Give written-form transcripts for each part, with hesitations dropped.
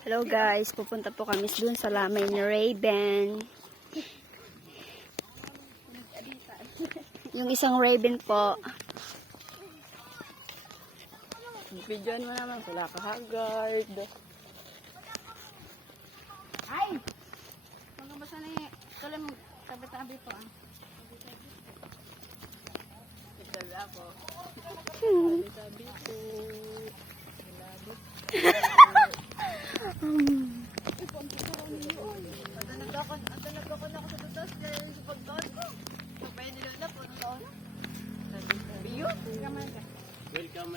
Hello guys, pupunta po kami dun sa lamay ni Raven. Yung isang Raven po. Videoan mo naman, wala ka Haggard. Ay! Mga basa na yung tuloy mo, tabi-tabi po ah. Tabi ako. Tabi-tabi po. Welcome,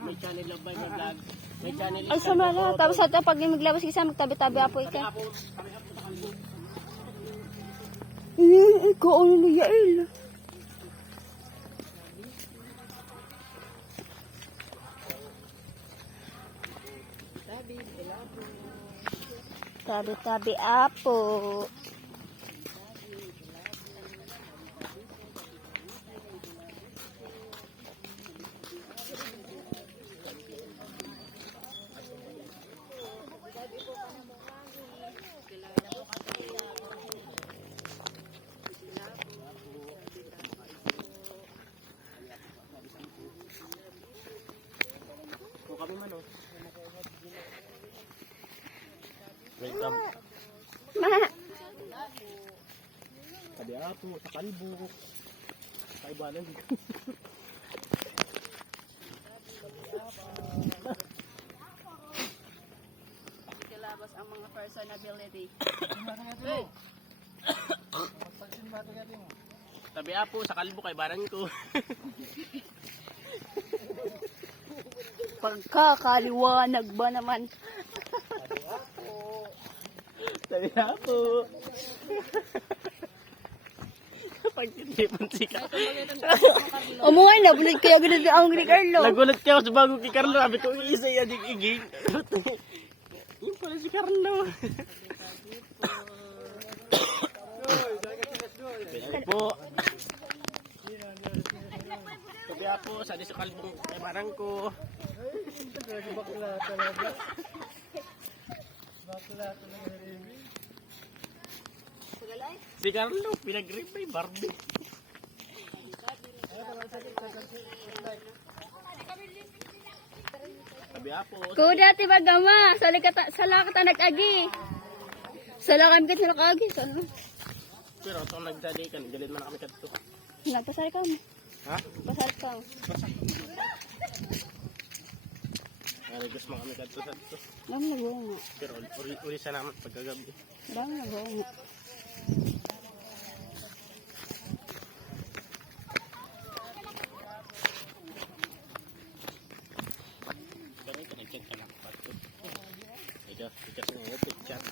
may channel lang ba yung vlog? May channel Ay, sama na. Tapos ito, pag maglabas isa, magtabi-tabi apo ika. Ikaw ano ni Yael? Tabi-tabi apo. Kami man oh. Welcome. Ma! Sabi apo, sa kalbo. Kaibalan. Kilabas ang mga personality. Sabi apo, sa kalbo kaibalan ko. Pagkakaliwanag ba naman? Sabi apo. Pagtitipon si ka. Umuwi na, bulit kaya ganun ang ni Carlo. Nagulat ka ako sa bago kay Carlo. Sabi ko, isa yan yung iging. Yung pala si Carlo. Sabi po. Sabi apo, sali sa kalbong kaibaran ko. Bakla talaga. Bakla talaga. Si Carlo, pinag-rip may Barbie. Sabi apo. Kuda ti bagama, sala ka nag-agi. Sala kami kat nag-agi, sana. Pero itong nagdali ka, galit man na kami kadto. Nagpasal ka mo. Ha? Pasal ka. Naligas mo kami kadto sa ito. Dami nagawa nga. Pero uli sa naman pagkagabi. Dami nagawa nga. Pero ito, nag-chat ka lang. Ikaw, ikas mo yung picture.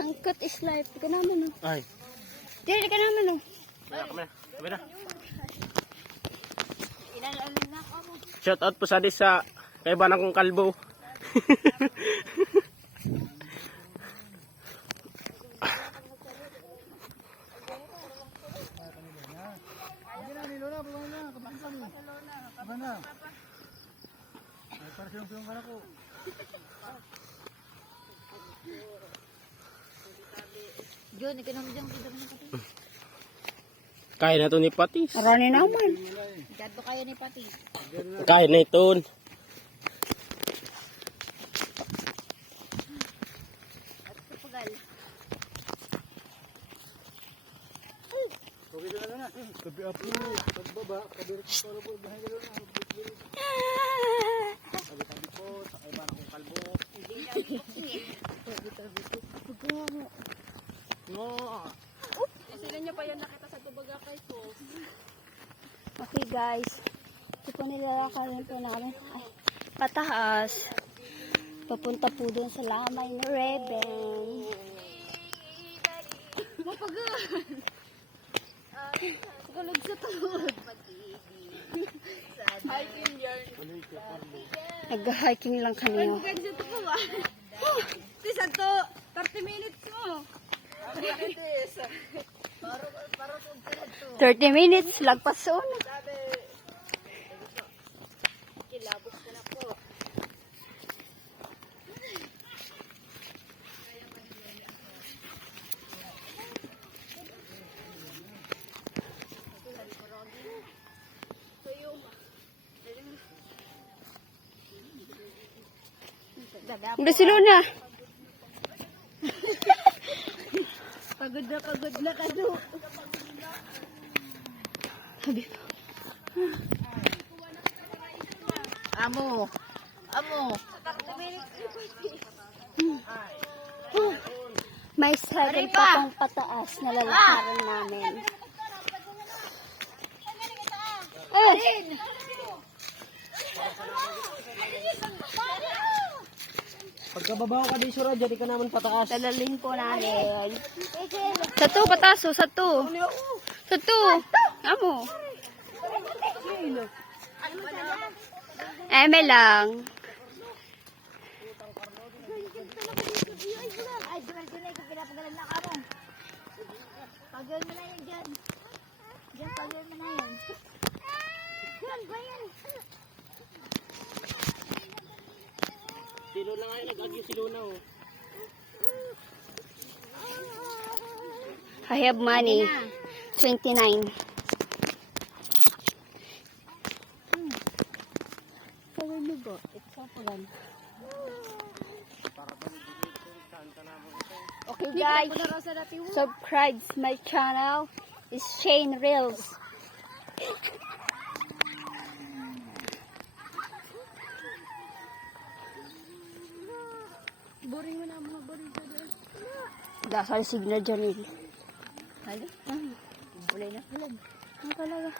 Angkot is life. Di ka naman, oh. Ay. Di ka naman, oh. Kami na. Inalalin na ako. Shout out po sa kaibanan kong kalbo. Diyon, ikaw naman dyan. Kaya na ito ni Patis. Marami naman. Gato kayo ni Pati. Kaya na ito. At kapagal. Sabi apo, pagbaba, kabirit ko pala po, bahay gano'n na. Sabi po, sa kaibanan kong kalbo. Hindi na sabi ko. Pagkawa mo. No. Sila niya pa yan nakita sa tubaga kay ko. Okay guys. Ito po nilalakarin po namin. Ay, pataas. Papunta po doon sa lamay ni Raven. Mapagal. Galog sa tuhod. Hiking yarn. Nag-hiking lang kanina. Pwede sa ito ba? Tisa to, 30 minutes mo. 30 minutes, lagpas on. Udah si Luna. Pagod na kaso. Sabi ko. Amo. May 7 pa pang pataas na lalakarin namin. Eh! Pagkababaw ka din sura, dyan ka naman pataas. Dalalin po namin. Sa 2, pataas o. Sa 2. Sa 2. Amo. Eme lang. Ay, dunay ko pinapagalan na kamo. Pagawin mo na yan dyan. Dyan, pagawin mo na yan. Yan, bayan. Si Luna nga yun, nag-agyo si Luna oh. I have money. 29. Okay guys, subscribe my channel. It's Shane Reels. Boring mo na, mga boring ka dyan. Dasal signal dyan eh. Halo? Bulay na. Ano talaga?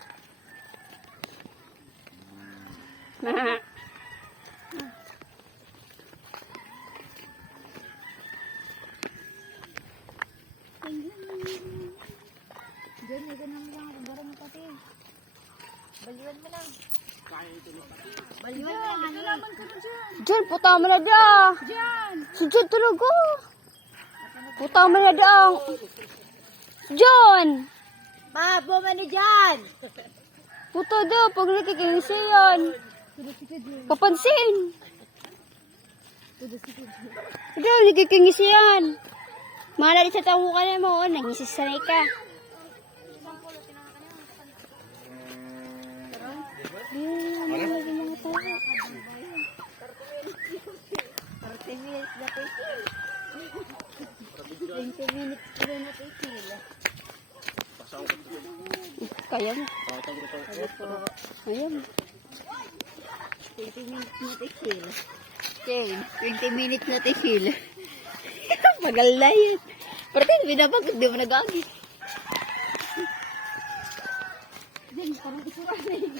Diyan, may ganun lang ako. Barang mo pati. Baliwan mo lang. Baliwan mo lang. Nalaman ka na dyan. Diyan, puta mo na dyan. Diyan. Si John talaga. Puta mo na dyan. John! Pabo mo na dyan. Puta daw, pag nakikingisi yan. Papansin. Daw, nakikingisi yan. Malali sa taong ka na mo, nangisisanay ka. Mga tao. 30 minutes na pipil. 20 minutes na na pipil. Kaya mo. Kaya mo. 20 minutes na pipil. Okay, 20 minutes na pipil. Magal na yan. Pero binabagod, di mo nagagi. Diyan, parang isura na yun.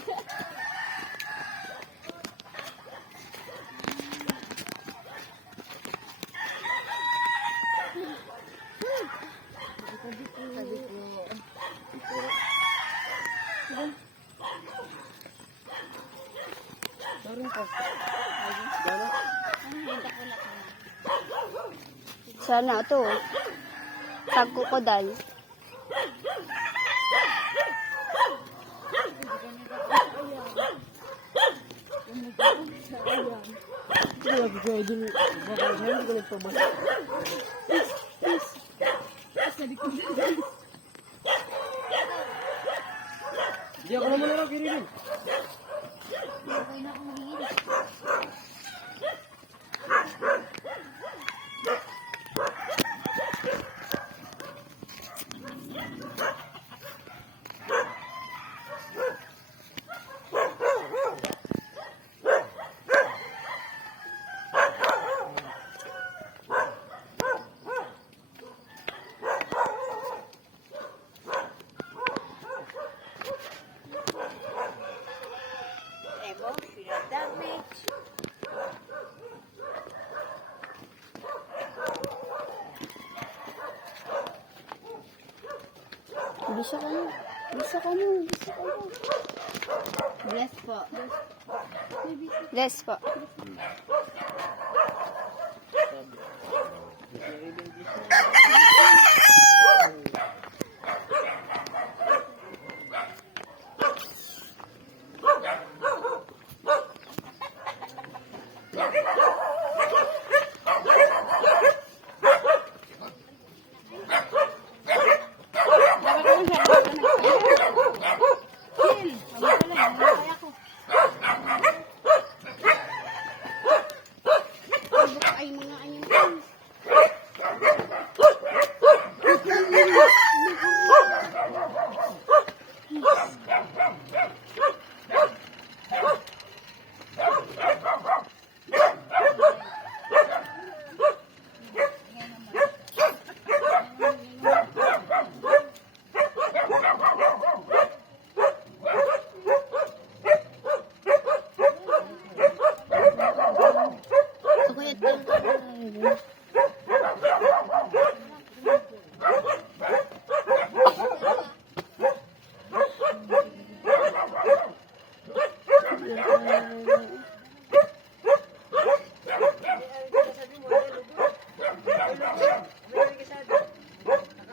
Sana to. Tagko ko dal. Hindi ako naman lang kiririn. Okay na ako magigilis. Emotional damage. Bisa ka mo. Bisa ka mo. Bisa ka mo. Bless po. Bless po.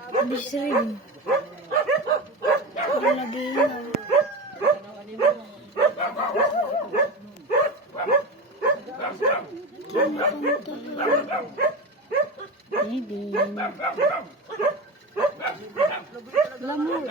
Hindi siya rin. Hindi nag-iinom. Maybe. Lamur.